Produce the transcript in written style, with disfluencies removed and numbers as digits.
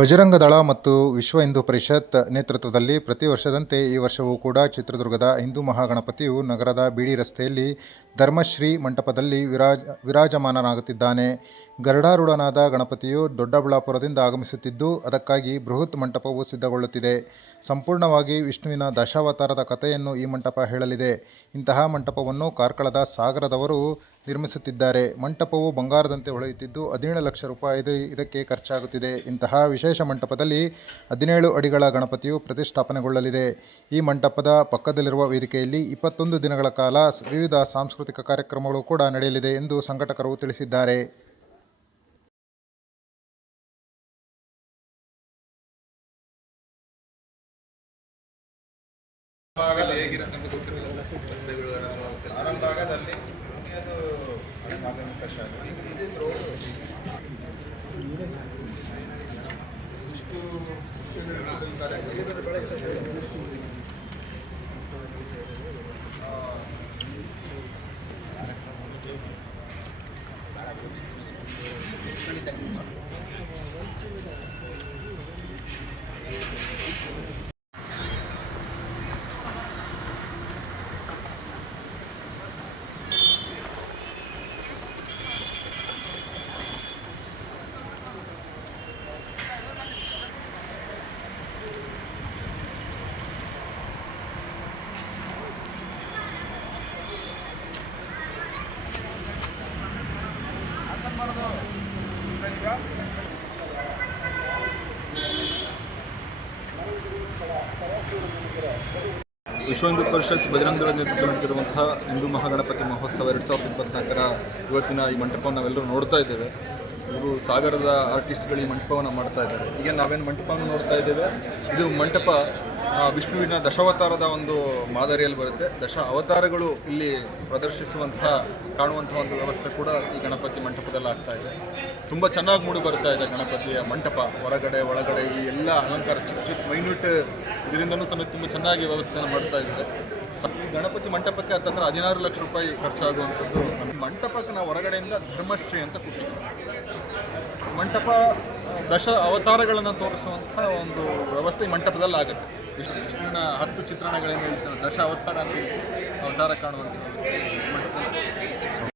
ಬಜರಂಗ ದಳ ಮತ್ತು ವಿಶ್ವ ಹಿಂದೂ ಪರಿಷತ್ ನೇತೃತ್ವದಲ್ಲಿ ಪ್ರತಿ ವರ್ಷದಂತೆ ಈ ವರ್ಷವೂ ಕೂಡ ಚಿತ್ರದುರ್ಗದ ಹಿಂದೂ ಮಹಾಗಣಪತಿಯು ನಗರದ ಬಿಡಿ ರಸ್ತೆಯಲ್ಲಿ ಧರ್ಮಶ್ರೀ ಮಂಟಪದಲ್ಲಿ ವಿರಾಜಮಾನನಾಗುತ್ತಿದ್ದಾನೆ. ಗರುಡಾರೂಢನಾದ ಗಣಪತಿಯು ದೊಡ್ಡಬಳ್ಳಾಪುರದಿಂದ ಆಗಮಿಸುತ್ತಿದ್ದು, ಅದಕ್ಕಾಗಿ ಬೃಹತ್ ಮಂಟಪವು ಸಿದ್ಧಗೊಳ್ಳುತ್ತಿದೆ. ಸಂಪೂರ್ಣವಾಗಿ ವಿಷ್ಣುವಿನ ದಶಾವತಾರದ ಕಥೆಯನ್ನು ಈ ಮಂಟಪ ಹೇಳಲಿದೆ. ಇಂತಹ ಮಂಟಪವನ್ನು ಕಾರ್ಕಳದ ಸಾಗರದವರು ನಿರ್ಮಿಸುತ್ತಿದ್ದಾರೆ. ಮಂಟಪವು ಬಂಗಾರದಂತೆ ಹೊಳೆಯುತ್ತಿದ್ದು 17 ಲಕ್ಷ ರೂಪಾಯಿ ಇದಕ್ಕೆ ಖರ್ಚಾಗುತ್ತಿದೆ. ಇಂತಹ ವಿಶೇಷ ಮಂಟಪದಲ್ಲಿ 17 ಅಡಿಗಳ ಗಣಪತಿಯು ಪ್ರತಿಷ್ಠಾಪನೆಗೊಳ್ಳಲಿದೆ. ಈ ಮಂಟಪದ ಪಕ್ಕದಲ್ಲಿರುವ ವೇದಿಕೆಯಲ್ಲಿ 21 ದಿನಗಳ ಕಾಲ ವಿವಿಧ ಸಾಂಸ್ಕೃತಿಕ ಕಾರ್ಯಕ್ರಮಗಳು ಕೂಡ ನಡೆಯಲಿದೆ ಎಂದು ಸಂಘಟಕರು ತಿಳಿಸಿದ್ದಾರೆ. ಆರಂಭಾಗದಲ್ಲಿ ಮಾಧ್ಯಮಿಕ ಶಾಲೆ ವಿಶ್ವ ಹಿಂದೂ ಪರಿಷತ್ ಬಜರಂಗ ದಳ ನೇತೃತ್ವ ನಡೆದಿರುವಂತಹ ಹಿಂದೂ ಮಹಾಗಣಪತಿ ಮಹೋತ್ಸವ 2024ರ ಇವತ್ತಿನ ಈ ಮಂಟಪವನ್ನು ನಾವೆಲ್ಲರೂ ನೋಡ್ತಾ ಇದ್ದೇವೆ. ಇವರು ಸಾಗರದ ಆರ್ಟಿಸ್ಟ್ಗಳು ಈ ಮಂಟಪವನ್ನು ಮಾಡ್ತಾ ಇದ್ದಾರೆ. ಈಗ ನಾವೇನು ಮಂಟಪವನ್ನು ನೋಡ್ತಾ ಇದ್ದೇವೆ, ಇದು ಮಂಟಪ ವಿಷ್ಣುವಿನ ದಶಾವತಾರದ ಒಂದು ಮಾದರಿಯಲ್ಲಿ ಬರುತ್ತೆ. ದಶ ಅವತಾರಗಳು ಇಲ್ಲಿ ಕಾಣುವಂಥ ಒಂದು ವ್ಯವಸ್ಥೆ ಕೂಡ ಈ ಗಣಪತಿ ಮಂಟಪದಲ್ಲಿ ಆಗ್ತಾ ಇದೆ. ತುಂಬ ಚೆನ್ನಾಗಿ ಮೂಡಿ ಬರ್ತಾ ಇದೆ ಗಣಪತಿಯ ಮಂಟಪ. ಹೊರಗಡೆ ಒಳಗಡೆ ಈ ಎಲ್ಲ ಅಲಂಕಾರ ಚಿಕ್ಕ ಮೈನ್ಯೂಟ್ ಇದರಿಂದನೂ ತುಂಬ ಚೆನ್ನಾಗಿ ವ್ಯವಸ್ಥೆಯನ್ನು ಮಾಡ್ತಾ ಇದ್ದಾರೆ. ಗಣಪತಿ ಮಂಟಪಕ್ಕೆ ಅಂತಂದ್ರೆ 16 ಲಕ್ಷ ರೂಪಾಯಿ ಖರ್ಚಾಗುವಂಥದ್ದು. ಮಂಟಪಕ್ಕೆ ನಾವು ಹೊರಗಡೆಯಿಂದ ಧರ್ಮಶ್ರೀ ಅಂತ ಕೊಟ್ಟಿದ್ದೀವಿ. ಮಂಟಪ ದಶ ಅವತಾರಗಳನ್ನು ತೋರಿಸುವಂಥ ಒಂದು ವ್ಯವಸ್ಥೆ ಈ ಮಂಟಪದಲ್ಲಿ ಆಗುತ್ತೆ. ವಿಷ್ಣುವಿನ 10 ಚಿತ್ರಣಗಳೇನು ಹೇಳ್ತಾರೆ, ದಶ ಅವತಾರ ಅಂತ ಅವತಾರ ಕಾಣುವಂಥ ವ್ಯವಸ್ಥೆ